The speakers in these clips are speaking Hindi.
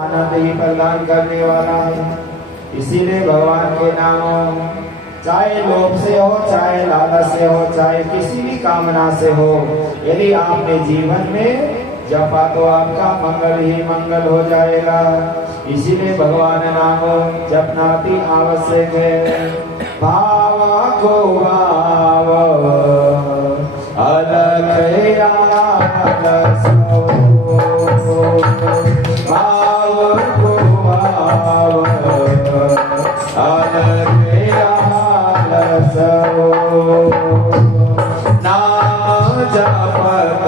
आनंद ही प्रदान करने वाला है। इसीलिए भगवान के नाम चाहे लोभ से हो, चाहे लालच से हो, चाहे किसी भी कामना से हो, यदि आपने जीवन में जपा तो आपका मंगल ही मंगल हो जाएगा। इसीलिए भगवान नाम जपना अति आवश्यक है। भाव को भाव अलख आलसो, भाव को भाव अलख आलसो, नाम जपत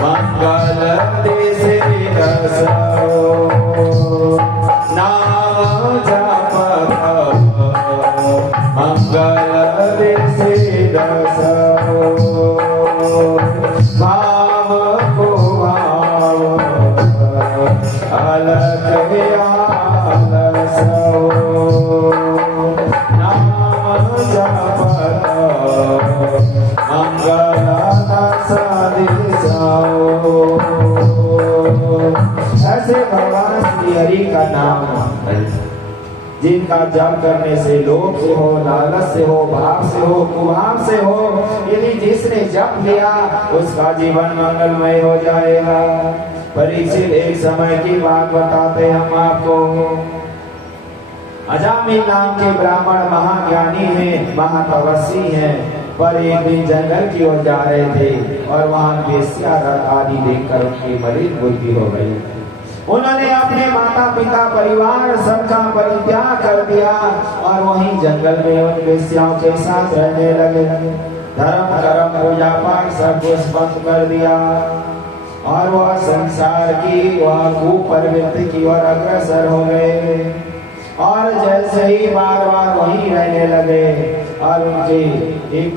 मंगल दिसि रसो, नाम जपत मंगल दिसि रसो, भाव को भाव अलख आलसो, नाम जपत मंगल ऐसे भगवान श्री हरि का नाम जिनका जप करने से लोभ से हो, लालच से हो, भाव से हो, कुभाव से हो, यदि जिसने जप लिया उसका जीवन मंगलमय हो जाएगा। परीक्षित एक समय की बात बताते हम आपको। अजामिल नाम के ब्राह्मण महाज्ञानी हैं, महातपस्वी हैं, पर एक दिन जंगल की ओर जा रहे थे और वहां वेश्या आदि देखकर उनकी मलिन बुद्धि हो गई। उन्होंने अपने माता पिता परिवार सबका परित्याग कर दिया और वहीं जंगल में उन वेश्याओं के साथ रहने लगे। धर्म कर्म पूजा पाठ सब कुछ बंद कर दिया और वह संसार की वह कुप्रवृत्ति की ओर अग्रसर हो गए और जैसे ही बार बार वहीं रहने लगे और उनके एक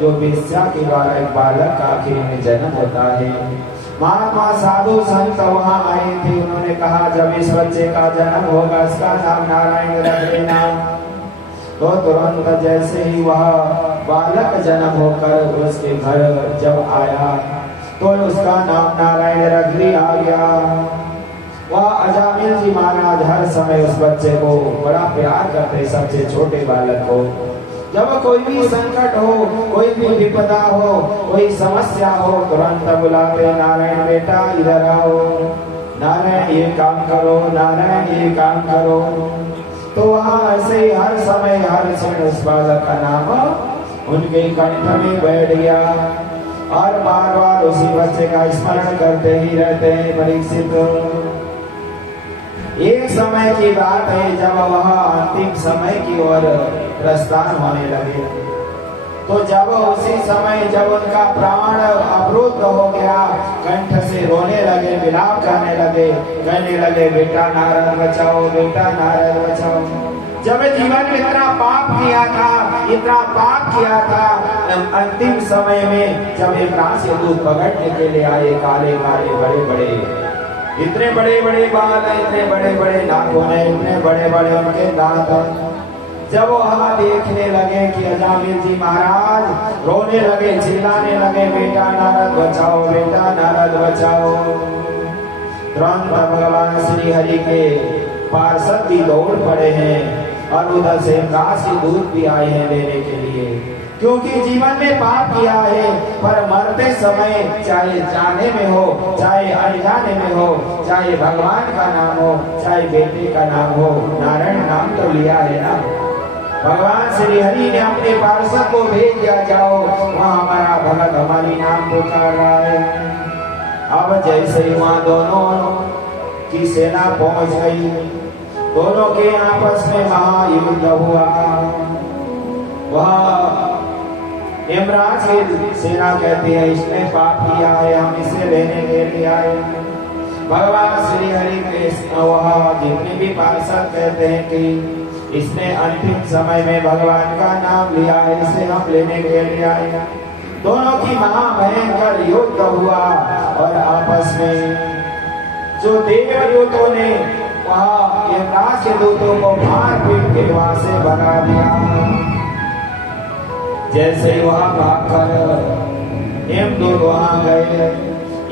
जो वेश्या के द्वारा एक बालक का आखिर में जन्म होता है। महात्मा साधु संत वहां आए थे। उन्होंने कहा जब इस बच्चे का जन्म होगा इसका नाम नारायण रख देना। तो तुरंत जैसे ही वह बालक जन्म होकर उसके घर जब आया तो उसका नाम नारायण रख दिया गया। वह अजामिल जी महाराज हर समय उस बच्चे को बड़ा प्यार करते, सबसे छोटे बालक को। जब कोई भी संकट हो, कोई भी विपदा हो, कोई समस्या हो, तुरंत बुलाते नारायण बेटा इधर आओ, नारायण ये काम करो, नारायण ये काम करो। तो वहाँ ऐसे हर समय हर क्षण उस बालक का नाम उनके कंठ में बैठ गया और बार बार उसी बच्चे का स्मरण करते ही रहते हैं। परीक्षित एक समय की बात है जब वह अंतिम समय की ओर प्रस्थान होने लगे, तो जब उसी समय जब उनका प्राण अवरुद्ध हो गया, कंठ से रोने लगे, विलाप करने लगे, कहने लगे बेटा नारायण बचाओ, बेटा नारायण बचाओ। जब जीवन में इतना पाप किया था, इतना पाप किया था, अंतिम समय में जब एक राशि दूध पकड़ने के लिए आए, काले काले बड़े बड़े, इतने बड़े बड़े बाल, इतने बड़े बड़े नाखून है, इतने बड़े बड़े उनके दांत। जब वहां देखने लगे कि अजामिल जी महाराज रोने लगे, चिल्लाने लगे बेटा नारद बचाओ, बेटा नारद बचाओ। तुरंत भगवान श्री हरि के पार्षद भी दौड़ पड़े हैं और उधर से काशी दूध भी आए हैं लेने के लिए, क्योंकि जीवन में पाप किया है। पर मरते समय चाहे जाने में हो, चाहे अनजाने में हो, चाहे भगवान का नाम हो, चाहे बेटे का नाम हो, नारायण नाम तो लिया है ना। भगवान श्री हरि ने अपने पार्षद को भेज दिया, जाओ वहाँ हमारा भगत हमारी नाम पुकार रहा है। अब जैसे ही वहाँ दोनों की सेना पहुंच गई, दोनों के आपस में महायुद्ध हुआ। वह यमराज की सेना कहती है इसने पाप किया है, हम इसे लेने के लिए आए। भगवान श्री हरि के वह जितने भी पार्षद कहते हैं कि इसने अंतिम समय में भगवान का नाम लिया है, इसे हम लेने के लिए आए। दोनों की महाभयंकर युद्ध हुआ और आपस में जो देवदूतों ने वहाँ यमराज के दूतों को मार पीट के वहां से भगा दिया। जैसे वहां भागकर यमदूत वहां गए,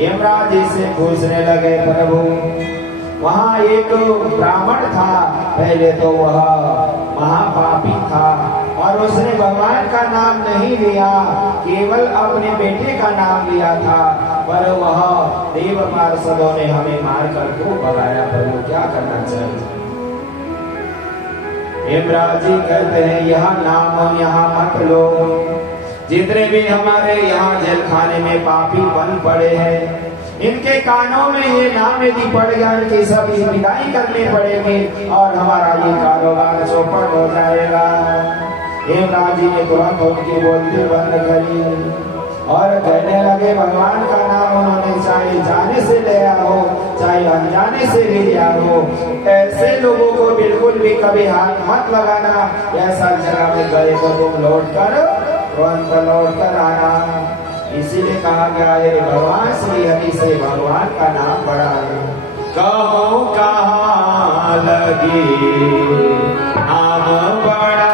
यमराज जी से पूछने लगे प्रभु वहाँ एक ब्राह्मण था, पहले तो वह महापापी था और उसने भगवान का नाम नहीं लिया, केवल अपने बेटे का नाम लिया था। पर वह देव पार्षदों ने हमें मारकर खूब भगाया, पर वो क्या करना चाहिए? हेमराज जी कहते हैं यह नाम यहाँ मत लो। जितने भी हमारे यहाँ जेल खाने में पापी बन पड़े हैं, इनके कानों में ये नाम यदि पड़ गया, इनकी सभी विदाई करनी पड़ेगी और हमारा ये कारोबार चौपट हो जाएगा। हेमराज जी ने तुरंत उनकी बोलती बंद करी और कहने लगे भगवान का नाम उन्होंने चाहे जाने से लिया हो चाहे अनजाने से ले लिया हो, ऐसे लोगों को बिल्कुल भी कभी हाथ मत लगाना। ऐसा जगह में गए तो तुम लौट कर आना। इसीलिए कहा गया है भगवान श्री हरि से भगवान का नाम बड़ा है। कहो कहाँ लगी नाम बड़ा,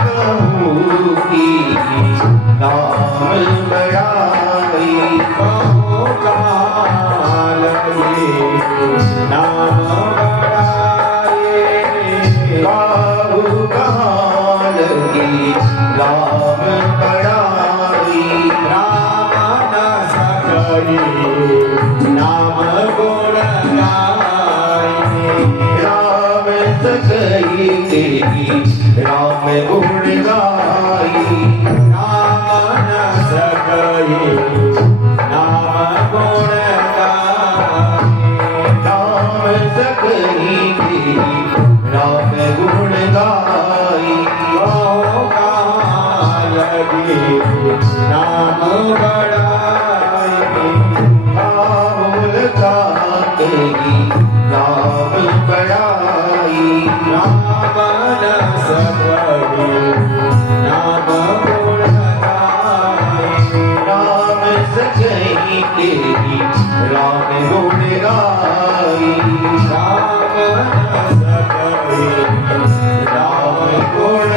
कहूँ की नाम बड़ाई। कहो कहाँ लगी नाम बड़ाई, कहूँ कहाँ लगी राम बड़ाई। राम न सकई नाम गुण गाई, राम सकई तेरी राम गुण गाई। राम न सकई नाम गुण गाई, राम सकई तेरी राम गुण गाई। नाम बड़ाई, बाबुल का तेरी नाम बड़ाई। राम न सकई नाम गुण गाई, राम सकई तेरी राम गुण गाई। राम न सकई राम गुण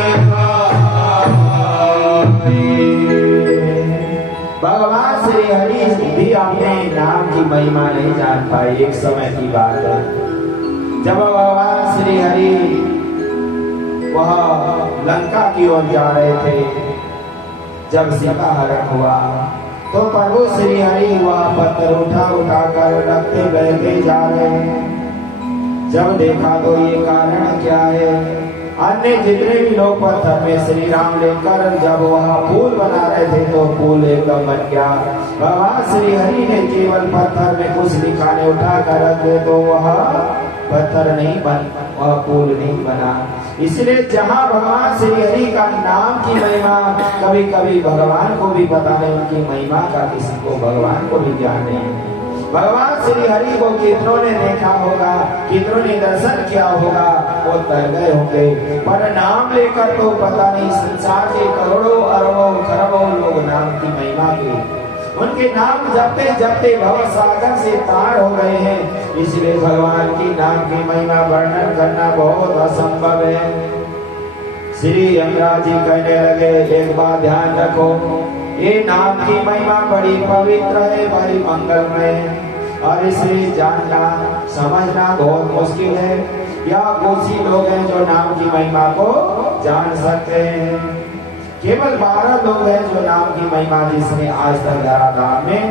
भगवान श्री हरि भी अपने नाम की महिमा नहीं जान पाए। एक समय की बात है जब भगवान श्री हरि वह लंका की ओर जा रहे थे, जब सीता हरण हुआ तो प्रभु श्री हरि वह पत्थर उठा कर रखते बहते जा रहे। जब देखा तो ये कारण क्या है, अन्य जितने भी लोग पत्थर में श्री राम लेकर जब वह पुल बना रहे थे तो पुल एकदम बन गया। भगवान श्री हरि ने केवल पत्थर में कुछ निशाने उठा कर रखे तो वह पत्थर नहीं बन, वह पुल नहीं बना। इसलिए जहाँ भगवान श्री हरि का नाम की महिमा, कभी कभी भगवान को भी पता नहीं उनकी महिमा का, किसी को भगवान को भी ज्ञान नहीं। भगवान श्री हरि को कितनों ने देखा होगा, कितनों ने दर्शन किया होगा, वो तर गए होंगे, पर नाम लेकर तो पता नहीं संसार के करोड़ों अरबों खरबों लोग नाम की महिमा के, उनके नाम जपते जपते भव सागर से तार हो गए हैं। इसलिए भगवान की नाम की महिमा वर्णन करना बहुत असंभव है। श्री यमराज जी कहने लगे एक बात ध्यान रखो, ये नाम की महिमा बड़ी पवित्र है, बड़ी मंगलमय है और इसे जानना समझना बहुत मुश्किल है। या कुछ ही लोग हैं जो नाम की महिमा को जान सकते हैं। केवल 12 लोग हैं जो नाम की महिमा जिसने आज तक धराधाम में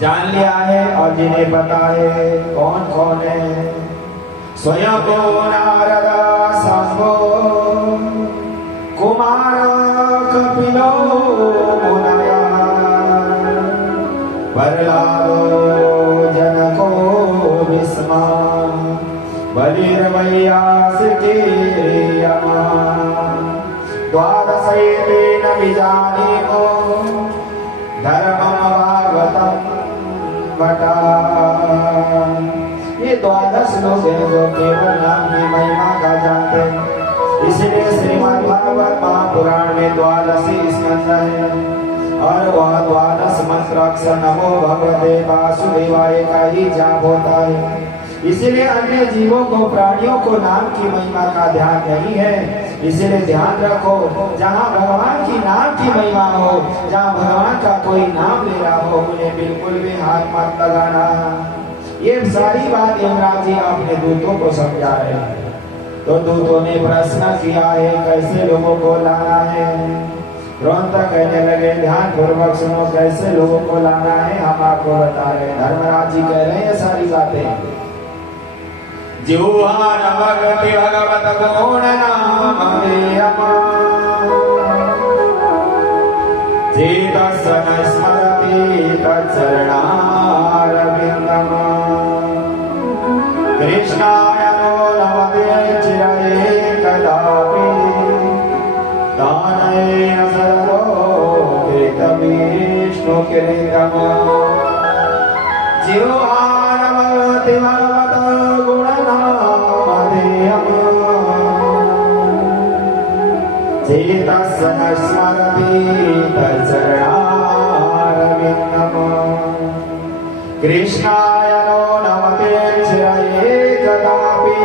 जान लिया है और जिन्हें पता है कौन कौन है। स्वयं नारद शंभो कुमार कपिलो मुनया, प्रहलादो जनको विस्मा, बलिर्वैयासिके यमा, द्वादशैतेन विजानीमो धर्मं भागवतं वटा। ये 12 लोग हैं जो केवल नाम की महिमा का जानते हैं। इसलिए श्रीमद् भागवत महापुराण में 12 स्कंद है और वह 12 मंत्र अक्षर नमो भगवते वासुदेवाय का ही जाप होता है। इसलिए अन्य जीवों को प्राणियों को नाम की महिमा का ध्यान नहीं है, इसलिए ध्यान रखो, जहाँ भगवान की नाम की महिमा हो, जहाँ भगवान का कोई नाम ले रहा हो, उन्हें बिल्कुल भी हाथ मत लगाना। ये सारी बात यमराज जी अपने दूतों को समझा रहे हैं। तो दूतों ने प्रश्न किया है कैसे लोगों को लाना है। तुरंत कहने लगे ध्यान पूर्वक सुनो, कैसे लोगों को लाना है हम आपको बता रहे हैं। धर्मराज जी कह रहे हैं ये सारी बातें। जिह्वान भगवति भगवत गुण नाम चेतस्य न स्मरति तच्चरणारविन्दम् कृष्णाय नो नमते चिरये कदापि दानेन सदो कृतविष्णुकृतम् जिह्वान भगवति भगवत गुण चेतस्य न स्मरति तच्चरणारविन्दम् कृष्णाय नो नमते चिरये कदापि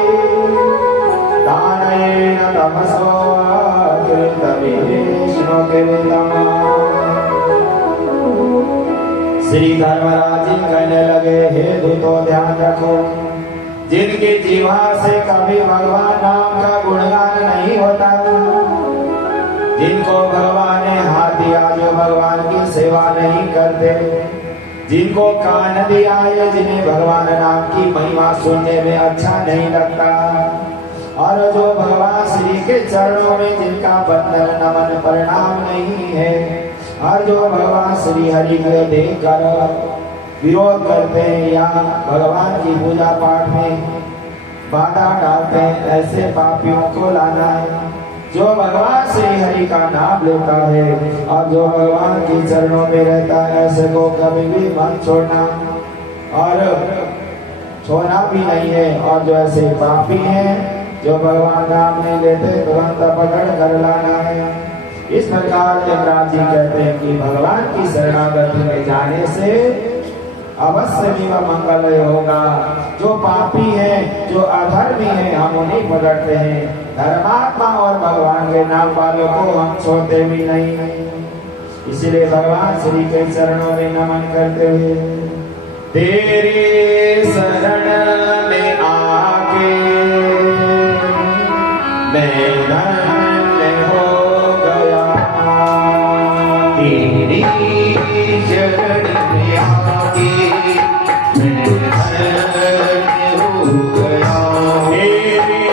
दानेन तमसो कृतविष्णुकृतम्। श्री धर्मराज जी कहने लगे हे दूतों ध्यान रखो, जिनकी जीवा से कभी भगवान नाम का गुणगान नहीं होता, जिनको भगवान ने हाथ दिया जो भगवान की सेवा नहीं करते, जिनको कान दिया है जिन्हें भगवान नाम की महिमा सुनने में अच्छा नहीं लगता, और जो भगवान श्री के चरणों में जिनका बंधन नमन प्रणाम नहीं है, और जो भगवान श्री हरि को देखकर विरोध करते हैं या भगवान की पूजा पाठ में बाधा डालते हैं, ऐसे पापियों को लाना है। जो भगवान श्री हरि का नाम लेता है और जो भगवान के चरणों में रहता है, ऐसे को कभी भी मत छोड़ना और छोड़ना भी नहीं है। और जो ऐसे पापी हैं जो भगवान नाम नहीं लेते, तुरंत पकड़ कर लाना है। इस प्रकार यमराज जी कहते हैं कि भगवान की शरणागति में जाने से अवश्य भी वह मंगल होगा। जो पापी है जो अधर्मी है हम उन्हें पकड़ते हैं, धर्मात्मा और भगवान के नाम वालों को हम छोड़ते भी नहीं। इसलिए भगवान श्री के चरणों में नमन करते हुए तेरी शरण में आके मैं धन्य हो गया, तेरी शरण में आके मैं धन्य हो गया, तेरी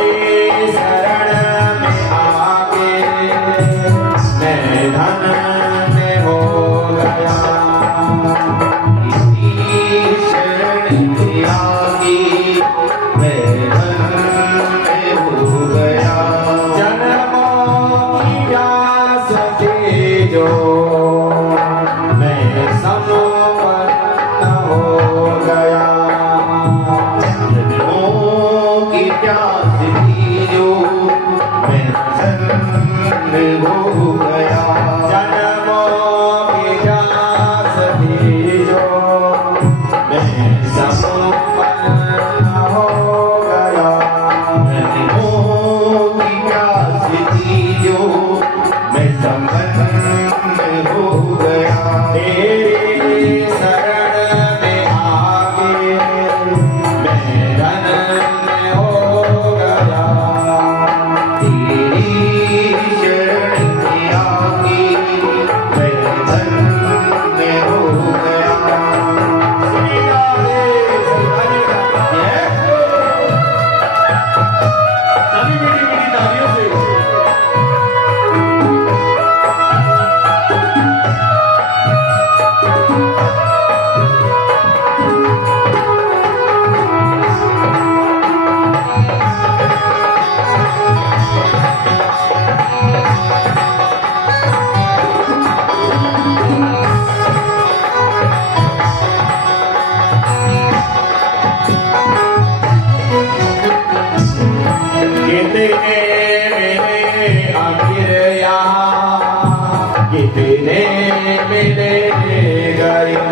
शरण में आके मैं धन्य हो गया, तेरी शरण में आके मैं धन्य हो गया। जन्मों की प्यास थी जो मैं समपन्न हो गया, जन्मों की प्यास थी जो मैं धन्य हो गया, जन्मों की प्यास थी जो मैं समपन्न हो गया, जन्मों की प्यास थी जो मैं संपन्न हो गया, तेरी शरण में आके मैं धन्य हो गया, तेरी शरण में आके मैं धन्य हो गया। श्री राधे सभी मीठी मीठी तालियों से कितने मेरे आखिर यहाँ, कितने मेरे गरीब,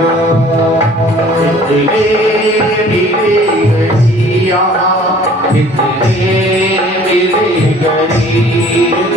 कितने मेरे गरीब, कितने मेरे गरीब,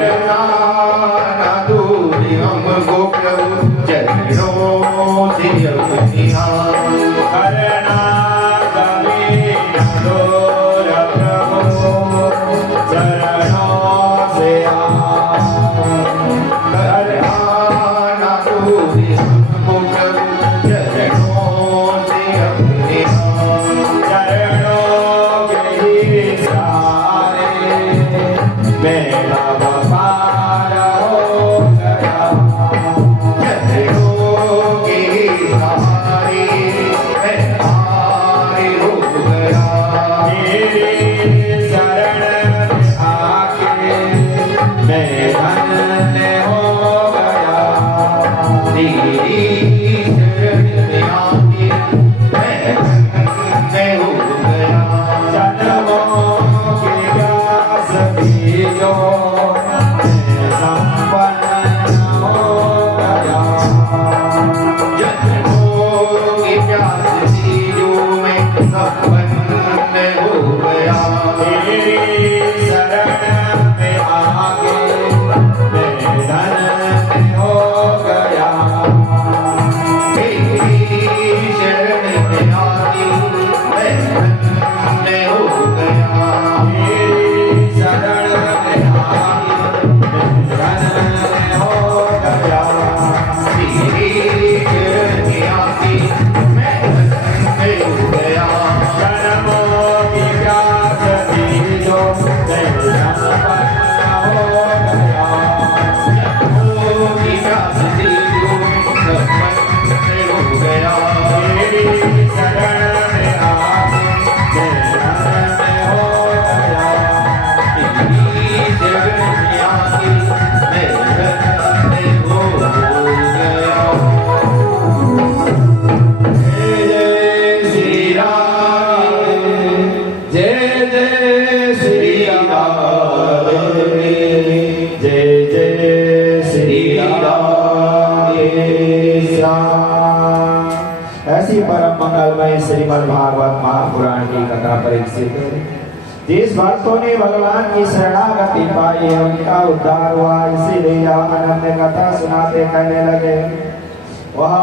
करना ना दूर हमको प्रभु चरणों से अपनिया करना कभी न दूर प्रभु चरणों से करना ना दूर हमको प्रभु चरणों से अपनिया चरणों के ही सहारे मेरा व्यापार हो गया चरणों के सहारे मैं हारे हो गया तेरी शरण में आके मैं धन्य हो गया तेरी शरण में आके मैं धन्य हो गया जन्मों के प्यास भी जो मैं संपन्न हो गया जन्मों की प्यास थी जो मैं संपन्न हो गया तेरी शरण में आके मैं धन्य हो गया तेरी शरण में आके मैं धन्य हो गया तेरी शरण में आके मैं धन्य हो गया तेरी शरण में आके मैं धन्य हो गया जन्मों की प्यास थी जो मैं संपन्न हो गया जन्मों की प्यास थी जो संपन्न हो गया तेरी शरण में आके मैं धन्य हो गया तेरी शरण में आके मैं धन्य हो गया जय श्री राम जय जय श्री राम जय जय श्री राम ऐसी परम मंगलमय श्रीमद् भागवत महापुराण की कथा परीक्षित जिस भक्तों ने भगवान की शरणागति पाई है उनका उद्धार हुआ इसीलिए आनंद कथा सुनाते कहने लगे वह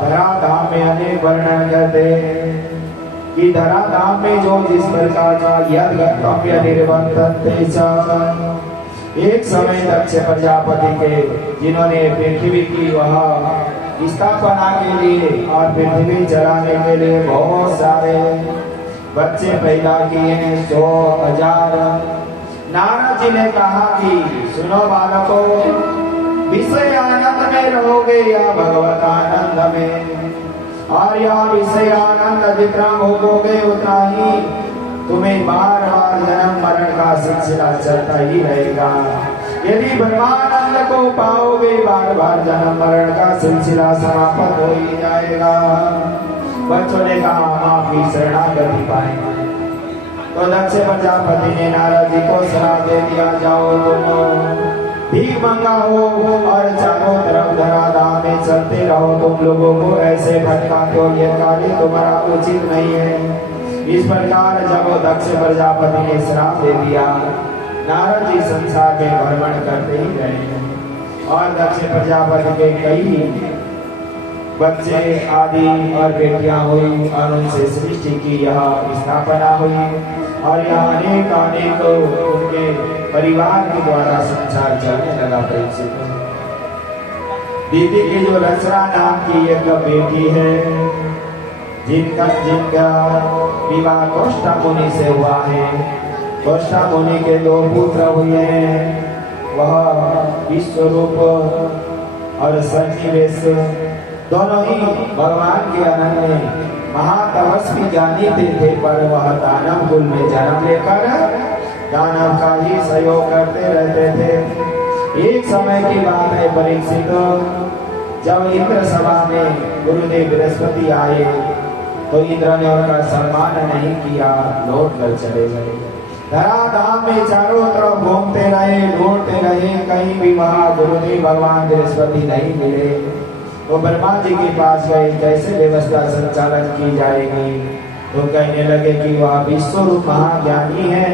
धराधाम में अनेक वर्णन करते कि धराधाम में जो जिस प्रकार का यद गंतव्य निर्वर्तन्ते च एक समय दक्ष प्रजापति के जिन्होंने पृथ्वी की वह स्थापना के लिए और पृथ्वी चलाने के लिए बहुत सारे बच्चे पैदा किए 100,000 नारद जी ने कहा कि सुनो बालकों विषय आनंद में रहोगे या भगवत आनंद में और यह विषय आनंद जितना भोगोगे उतना ही तुम्हें बार बार जन्म मरण का सिलसिला चलता ही रहेगा यदि ब्रह्मानंद को पाओगे बार बार जन्म मरण का सिलसिला समाप्त हो ही जाएगा बच्चों ने कहा हम आपकी शरणागति पाएंगे तो दक्ष प्रजापति ने नारद जी को सलाह दे दिया जाओ तुम भीख मंगा हो और चारों तरफ धराधाम में चलते रहो तुम लोगों को ऐसे भटकाते हो ये कार्य तुम्हारा उचित नहीं है इस प्रकार जब दक्ष प्रजापति ने श्राप दे दिया नारद जी संसार में भ्रमण करते ही रहे और दक्ष प्रजापति के कई बच्चे आदि और बेटियां हुई और उनसे सृष्टि की यह स्थापना हुई और यह अनेक उनके परिवार के द्वारा संसार चलने लगा परीक्षित दीदी की जो रचना नाम की एक बेटी है जिनका विवाह कोष्ठा मुनि से हुआ है कोष्ठा मुनि के 2 पुत्र हुए हैं वह विश्वरूप और सन्निवेश दोनों ही भगवान के अनन्य महातपस्वी ज्ञानी थे पर वह दानव कुल में जन्म लेकर दानव का ही सहयोग करते रहते थे एक समय की बात है परीक्षित जब इंद्र सभा में गुरुदेव बृहस्पति आए तो इंद्र ने उनका सम्मान नहीं किया लौट कर चले गए धराधाम में चारों तरफ घूमते रहे ढूंढते रहे कहीं भी वहां गुरुदेव भगवान बृहस्पति नहीं मिले तो ब्रह्मा जी के पास गए कैसे व्यवस्था संचालन की जाएगी तो कहने लगे कि वह विश्वरूप महाज्ञानी है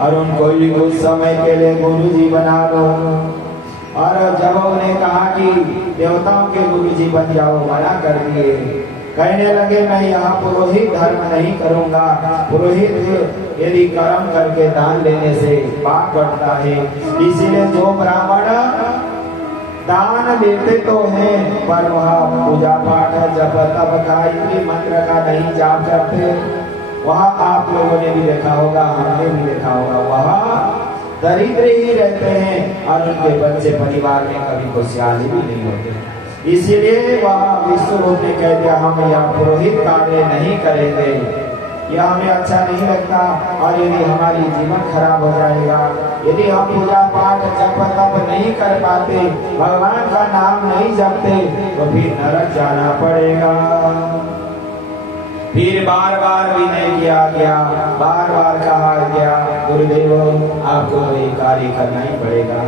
और उनको भी कुछ समय के लिए गुरु जी बना लो। और जब उन्हें कहा कि देवताओं के गुरु जी बन जाओ, मना कर दिए। कहने लगे मैं यहाँ पुरोहित धर्म नहीं करूँगा। पुरोहित यदि कर्म करके दान लेने से पाप बढ़ता है, इसीलिए जो ब्राह्मण दान लेते तो हैं पर वह पूजा पाठ जब तब गायत्री मंत्र का नहीं जाप करते। वहाँ आप लोगों ने भी देखा होगा, हमने भी देखा होगा, वहाँ दरिद्र ही रहते हैं और उनके बच्चे परिवार में कभी खुशहाली भी नहीं होते। इसीलिए वह विष्णु रूप ने कह दिया हम यह पुरोहित कार्य नहीं करेंगे, यह हमें अच्छा नहीं लगता और यदि हमारी जीवन खराब हो जाएगा, यदि हम पूजा पाठ जप तप नहीं कर पाते, भगवान का नाम नहीं जपते तो फिर नरक जाना पड़ेगा। फिर बार बार विनय किया गया, बार बार कहा गया गुरुदेव आपको ये कार्य करना ही पड़ेगा।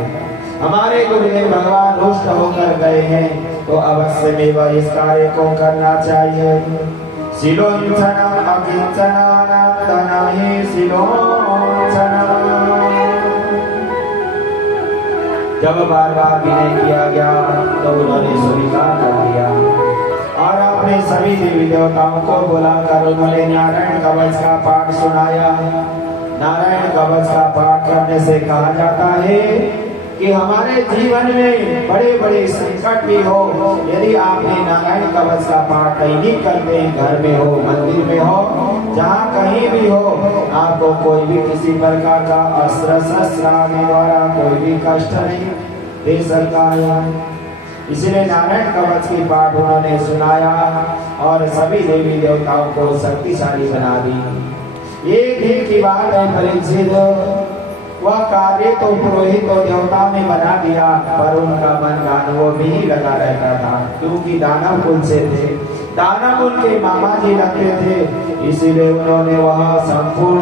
हमारे गुरुदेव भगवान रुष्ट होकर गए हैं तो अवश्य में वह इस कार्य को करना चाहिए। शिलोंचनम अकिंचनानां धनम हि शिलोंचनम। जब बार बार विनय किया गया तो उन्होंने स्वीकार कर दिया और अपने सभी देवी देवताओं को बुलाकर उन्होंने नारायण कवच का पाठ सुनाया। नारायण कवच का पाठ करने से कहा जाता है कि हमारे जीवन में बड़े बड़े संकट भी हो, यदि आपने नारायण कवच का पाठ नहीं करते, घर में हो, मंदिर में हो, जहाँ कहीं भी हो, आपको कोई भी किसी प्रकार का अस्त्र शस्त्र आने द्वारा कोई भी कष्ट नहीं दे सकता है। इसलिए नारायण कवच की पाठ उन्होंने सुनाया और सभी देवी देवताओं को शक्तिशाली बना दी। एक दिन की बात है परीक्षित, वह कार्य तो पुरोहित और देवता ने बना दिया पर उनका मन दानवों में ही लगा रहता था, क्योंकि दानव कुल से थे, दानव उनके मामा जी लगते थे। इसीलिए उन्होंने वह संपूर्ण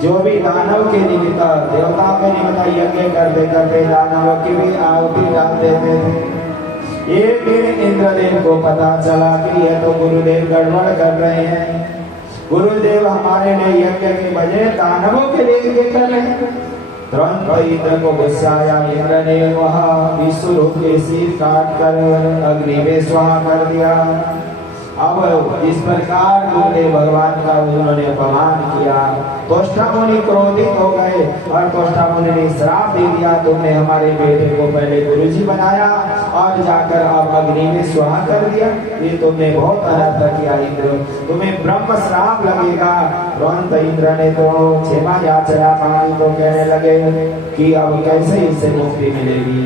जो भी दानव के निमित्त देवताओं के निमित्त यज्ञ करते करते दानव की भी आहुति डाल देते थे। एक दिन इंद्रदेव को पता चला कि यह तो गुरुदेव गड़बड़ कर रहे हैं, गुरुदेव हमारे लिए यज्ञ के बजाय दानवों के लिए यज्ञ कर रहे हैं। तुरंत इंद्र को गुस्सा आया। इंद्र ने वह विष्णु रूप के सिर काट कर अग्नि में स्वाहा कर दिया। अब इस प्रकार गुरुदेव भगवान का उन्होंने अपमान किया, त्वष्टा मुनि क्रोधित हो गए और त्वष्टा मुनि ने श्राप दे दिया, तुमने हमारे बेटे को पहले गुरुजी बनाया और जाकर अब अग्नि में स्वाहा कर दिया, ये तुमने बहुत अनर्थ किया इंद्र, तुम्हें ब्रह्म श्राप लगेगा। तुरंत इंद्र ने तो क्षमा याचना मांगी तो कहने लगे कि अब कैसे इससे मुक्ति मिलेगी।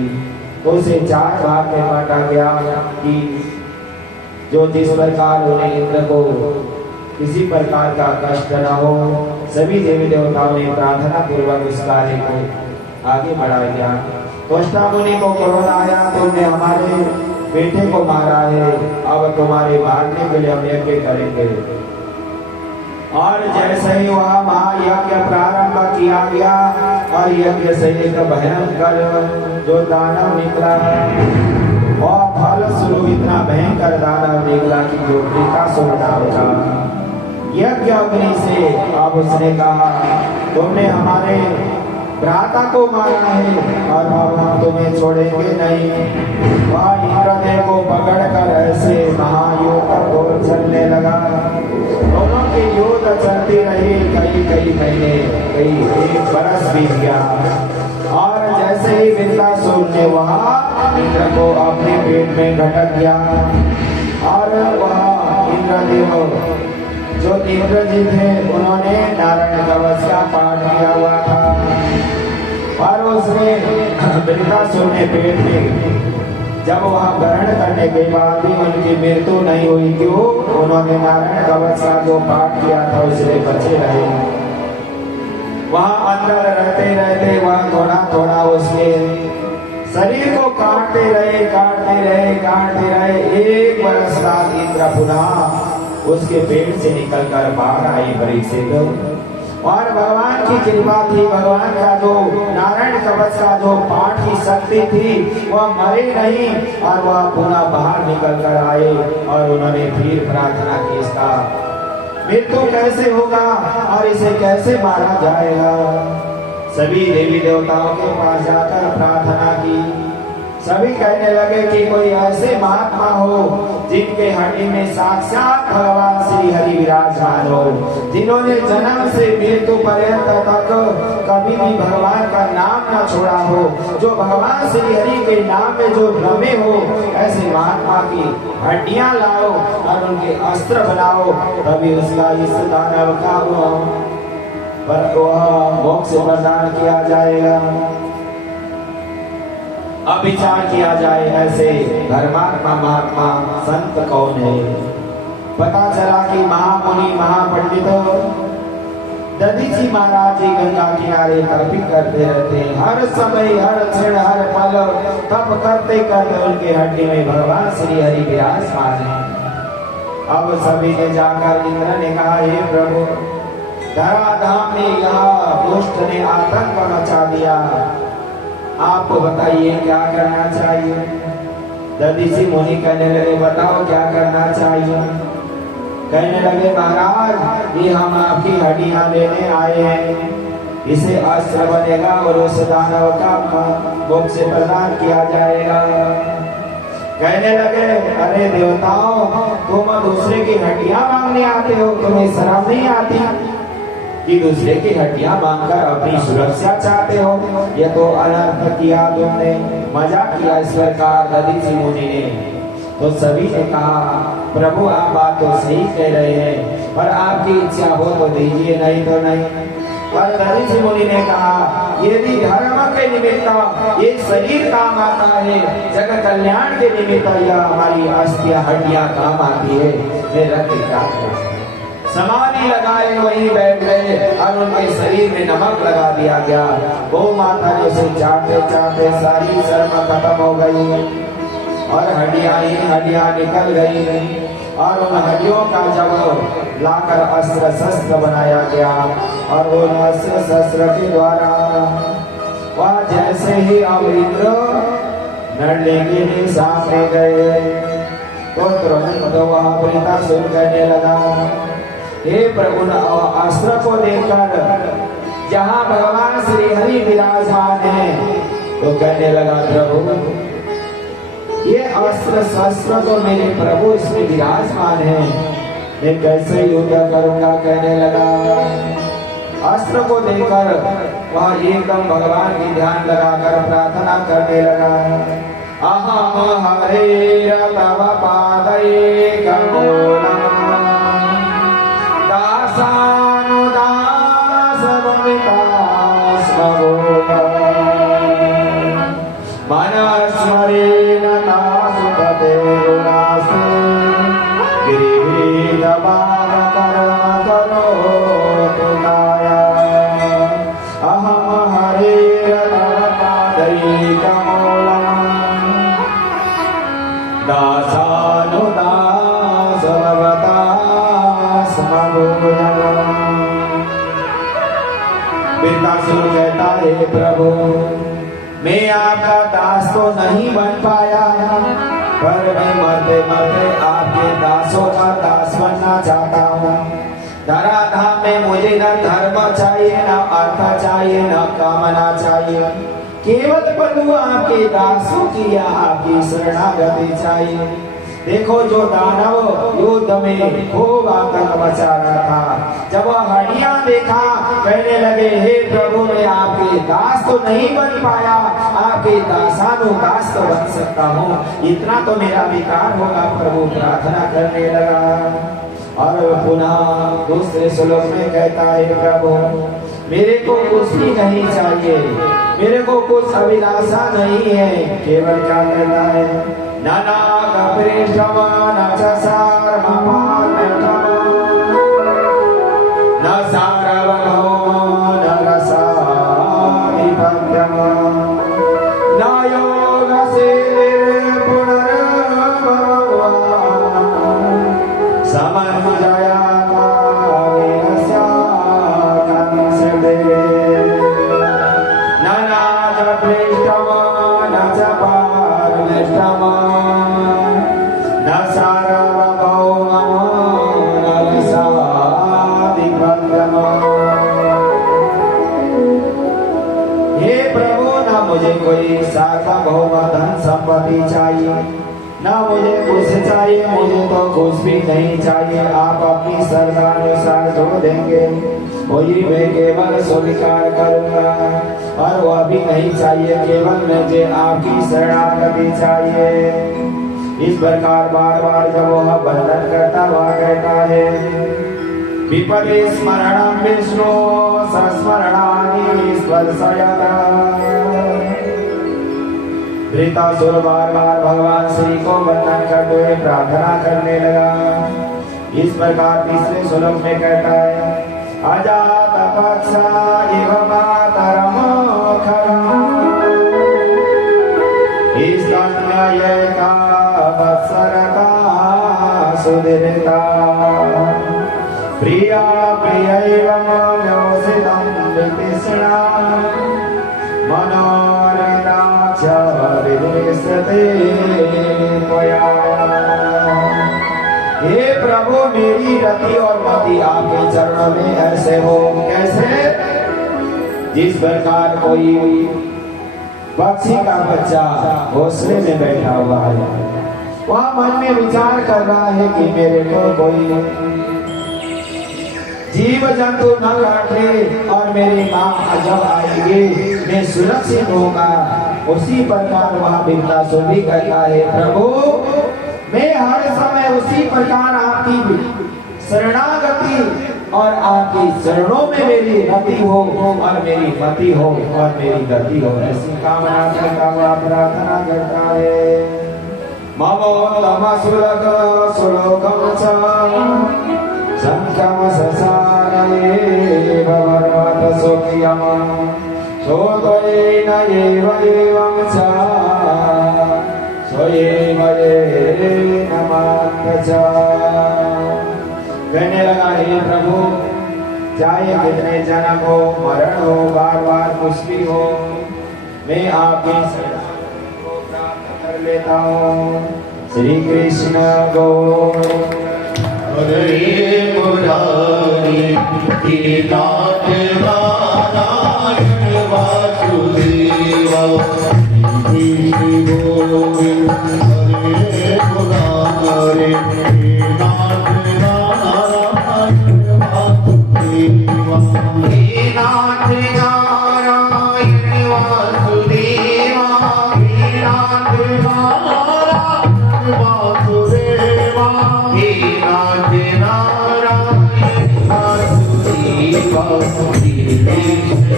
तो उसे 4 भाग में बांटा गया कि जो जिस प्रकार उन्हें इंद्र को किसी प्रकार का कष्ट न हो, सभी देवी देवताओं ने प्रार्थना पूर्वक इस कार्य को आगे बढ़ाया। त्वष्टा मुनि को क्रोध आया, तुमने हमारे बेटे को मारा है, अब तुम्हारे मारने के लिए हम यज्ञ करेंगे। और जैसे ही वह महायज्ञ प्रारंभ किया गया और यज्ञ से एक भयंकर जो दानव निकला और फल स्वरूप इतना भयंकर दानव निकला कि जो वृकासुर नाम का यज्ञ अग्नि से। अब उसने कहा तुमने हमारे भ्राता को मारा है और अब हम तुम्हें छोड़ेंगे नहीं। वह इंद्रदेव को पकड़कर ऐसे महायुद्ध चलने लगा। दोनों की युद्ध चलती रही कई महीने, कई 1 बरस बीत गया। और जैसे ही वृकासुर ने वहाँ इंद्र को अपने पेट में घटक दिया और वह इंद्रदेव जो इंद्र जी थे उन्होंने नारायण कवच का पाठ किया हुआ था और उसने वृकासुर ने पेट में जब वह ग्रहण करने के बाद भी उनकी मृत्यु नहीं हुई, क्यों? उन्होंने नारायण कवच का जो पाठ किया था उससे बचे रहे। वहाँ अंदर रहते रहते वह थोड़ा थोड़ा उसके शरीर को काटते रहे। 1 बरस बाद इंद्र पुनः उसके पेट से निकलकर बाहर आई परीक्षित। और भगवान की कृपा थी, भगवान का जो नारायण कवच का जो पाठ की शक्ति थी वह मरे नहीं और वह पुनः बाहर निकल कर आए और उन्होंने फिर प्रार्थना की इसका मृत्यु कैसे होगा और इसे कैसे मारा जाएगा। सभी देवी देवताओं के पास जाकर प्रार्थना की। सभी कहने लगे कि कोई ऐसे महात्मा हो जिनके हड्डी में साक्षात भगवान श्री हरि विराजमान हो, जिन्होंने जन्म से मृत्यु पर्यंत तक कभी भी भगवान का नाम न छोड़ा हो, जो भगवान श्री हरि के नाम में जो रमे हो, ऐसे महात्मा की हड्डियां लाओ और उनके अस्त्र बनाओ, तभी उसका इस दानव का पर वह मोक्ष प्रदान किया जाएगा। अब विचार किया जाए ऐसे धर्मात्मा महात्मा संत कौन है। पता चला कि महामुनि महापंडित दधीची महाराज जी गंगा किनारे तर्पित करते रहते हैं। हर समय हर क्षण हर पल तप करते करते उनके हड्डी में भगवान श्री हरि विराजमान है। अब सभी ने जाकर इंद्र ने कहा, हे प्रभु, धराधाम में यह दुष्ट ने आतंक मचा दिया, आप बताइए क्या करना चाहिए। दधीची मुनि कहने लगे, बताओ क्या करना चाहिए। कहने लगे, महाराज, ये हम आपकी हड्डियां लेने आए हैं, इसे अस्त्र बनेगा और उस दानव का मोक्ष प्रदान किया जाएगा। कहने लगे, अरे देवताओं, तुम दूसरे की हड्डियां मांगने आते हो, तुम्हें शर्म नहीं आती कि दूसरे की हड्डियां मांगकर अपनी सुरक्षा चाहते हो। ये तो अनर्थ किया तुमने, मजाक किया इस प्रकार दधीची मुनि ने। तो सभी ने कहा, प्रभु आप बात तो सही कह रहे हैं, पर आपकी इच्छा हो तो दीजिए, नहीं तो नहीं। पर दधीची मुनि ने कहा, यदि धर्म के निमित्त ये शरीर काम आता है, जगत कल्याण के निमित्त यह हमारी अस्थियां हड्डियां काम आती है, मैं रख क्या समाधि लगाए वहीं बैठ गए और उनके शरीर में नमक लगा दिया गया। गौ माता ने उसे चाटते चाटते सारी शर्म खत्म हो गई और हड्डियां निकल गई और उन हड्डियों का जब लाकर अस्त्र शस्त्र बनाया गया और उन अस्त्र शस्त्र के द्वारा वह जैसे ही अब इंद्र नडने के लिए सामने गए तो तुरंत वह वृतासुर कहने लगा, हे प्रभु, अस्त्र को देखकर जहाँ भगवान श्री हरि विराजमान है, तो कहने लगा, प्रभु, ये अस्त्र शस्त्र तो मेरे प्रभु इसमें विराजमान है, मैं कैसे युद्ध करूंगा। कहने लगा, अस्त्र को देखकर वह एकदम भगवान की ध्यान लगाकर प्रार्थना करने लगा, अहम हरे तव पादये कमोलम मनस्मरेण नासुपते गुणासे गिरिधीरवान कर्म करोतु काया अहम हरेरपादैकमूलम् दासानुदास भवतास्मभूयम्। वृतासुर कहता है, प्रभु, मैं आपका दास तो नहीं बन पाया, पर मैं मरते मरते आपके दासों का दास बनना चाहता हूँ। धराधाम में मुझे न धर्म चाहिए, न अर्थ चाहिए, न कामना चाहिए, केवल प्रभु आपके दासों की या आपकी शरणागति चाहिए। देखो, जो दानव युद्ध में खूब आतंक मचा रहा था, जब वह हड्डियां देखा, कहने लगे, हे प्रभु, मैं आपके दास तो नहीं बन पाया, आपके दासानुदास तो बन सकता हूँ, इतना तो मेरा विकार होगा। प्रभु प्रार्थना करने लगा और पुनः दूसरे श्लोक में कहता है, प्रभु, मेरे को कुछ भी नहीं चाहिए, मेरे को कुछ अभिलाषा नहीं है, केवल क्या कहता है, नानाक पृष्ठवान च सार्वभौमत्वम् न सार्वभौमो न रसाधिपत्यम् न योगसिद्धिः पुनर्भवः समन्वया कामेनस्य कंसदे नानाक पृष्ठवान च पारमेष्ठम् न सार्वभौमो न रसाधिपत्यम् कोई सार्वभौम धन संपत्ति चाहिए, ना मुझे कुछ चाहिए, मुझे तो कुछ भी नहीं चाहिए। आप अपनी श्रद्धानुसार जो देंगे वही मैं केवल स्वीकार करूंगा, और वह भी नहीं चाहिए, केवल मुझे आपकी शरणागति चाहिए। इस प्रकार बार बार जब वह बंधन करता वह कहता है, विपदे स्मरणं विष्णु संस्मरणानि स्पर्शयत्। वृत्तासुर बार बार भगवान श्री को वंदन करते हुए प्रार्थना करने लगा। इस प्रकार तीसरे श्लोक में कहता है, अजात पक्षा इव मातरम स्तन्ययका वत्सरता सुदीर्घता प्रिया प्रियैव म्योषितं वितृष्णा मनोरणाक्ष विदेशते त्वया। हे प्रभु, मेरी रति और मति आपके चरणों में ऐसे हो। कैसे? जिस प्रकार कोई पक्षी का बच्चा घोंसले में बैठा हुआ है, वह मन में विचार कर रहा है कि मेरे को कोई जीव जंतु न काटे और मेरी माँ जब आएगी मैं सुरक्षित होगा। उसी प्रकार वह वृत्तासुर भी कहता है, प्रभु मैं हर समय उसी प्रकार आपकी शरणागति और आपकी चरणों में मेरी रति हो और मेरी मति हो और मेरी गति हो, ऐसी कामना करता हुआ प्रार्थना करता है। ममोत्तम सुलग सुलोकम शंखम ससारये भवरवत सोक्यम सोत्वयेन एव एवं च स्वयेव येन मां च। कहने लगा, हे प्रभु, चाहे कितने जन्म हो, मरण हो, बार बार कुछ भी हो, मैं आपकी शरणागति को प्राप्त कर लेता हूँ। श्री कृष्ण गौर हरे मुरारी नाथ नारायण वासुदेव गोविंद हरे मुरारी नाथ नारायण वासुदेव नाथ नारायण वासुदेव नाथ नारायण वासुदेव नाथ नारायण वासुदेव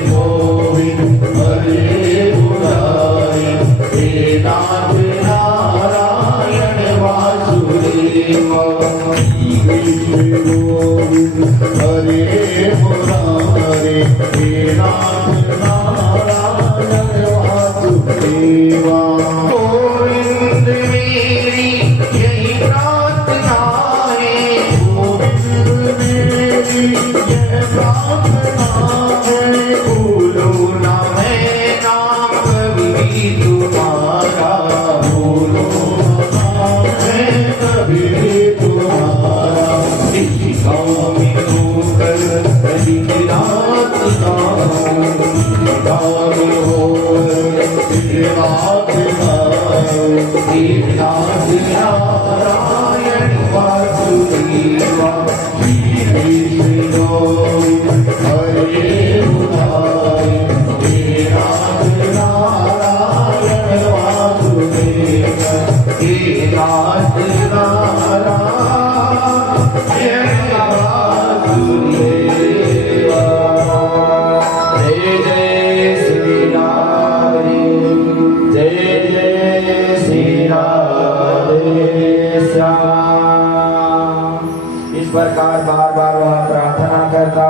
गोविंद हरे मुरारी हे नाथ नारायण वासुदेव गोविंद हरे मुरारी हे नाथ नारायण वासुदेव। गोविंद मेरी यही प्रार्थना है, गोविंद मेरी यह प्रार्थना है, भूलो ना मैं नाम कभी तुम्हारा, भूलो ना मैं कभी तुम्हारा। गाँव में होकर दिन रात गाऊं, गाँव में होकर दिन रात गाऊं, नाथ नारायण